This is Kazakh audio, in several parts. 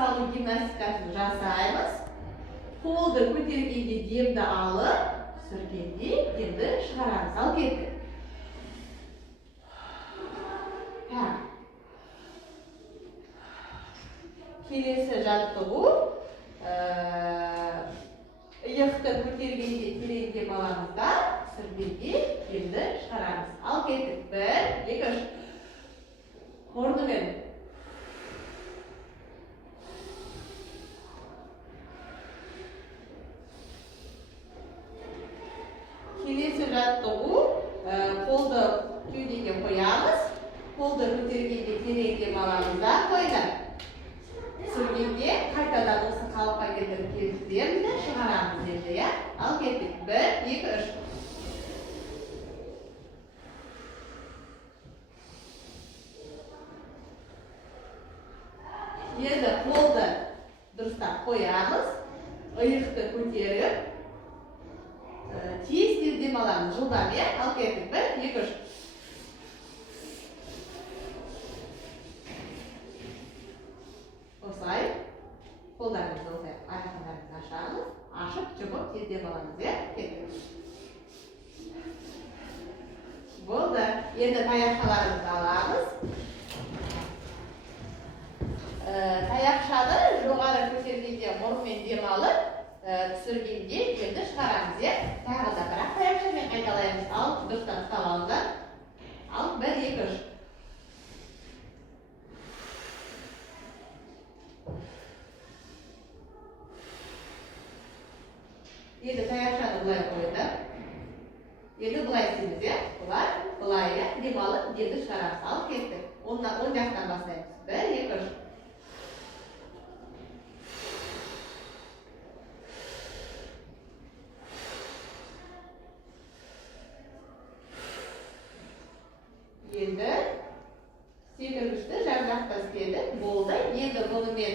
салу гимнастикасын жасаймыз. Қолды көтергенде демді алып, түсіргенде демді шығарамыз. Ал кеттік. Келесі жаттығу иықты көтергенде терең дем аламыз да, түсіргенде демді шығарамыз. Ал кеттік. 1, 2, 3. Мұрнымен. Келесі жаттығу қолды кеудеге қоямыз. Қолды көтергенде терең дем аламыз да, қойды. Түсіргенде қайтадан осы қалыпқа келтіріп демді шығарамыз енді, иә? Ал кеттік. 1, 2, 3. Енді қолды дұрыстап қоямыз. Иықты көтеріп, тез дем аламыз. Жылдам, иә? Ал кеттік. 1, 2, 3. Осылай. Қолдарымызды осылай аяқтарымызды ашамыз. Ашып, жұмып, тез дем аламыз, иә? Кеттік. Болды. Енді таяқшаларымызды аламыз. Таяқшаны жоғары көтергенде мұрынмен дем алып, түсіргенде демді шығарамыз, иә? Тағы да бірақ таяқшамен қайталаймыз. Ал дұрыстап ұстап алыңыздар. Ал 1, 2, 3. Енді таяқшаны бұлай қойды. Енді бұлай істейміз, иә? Бұлай, иә? Дем алып, демді шығарамыз. Ал кеттік. Оң жақтан бастаймыз. 1, 2, 3. Енді секіргішті жан жақта істедік. Болды. Енді бұнымен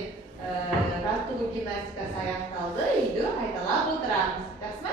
жаттығу гимнастикасы аяқталды. Үйде қайталап отырамыз. Жақсы ма?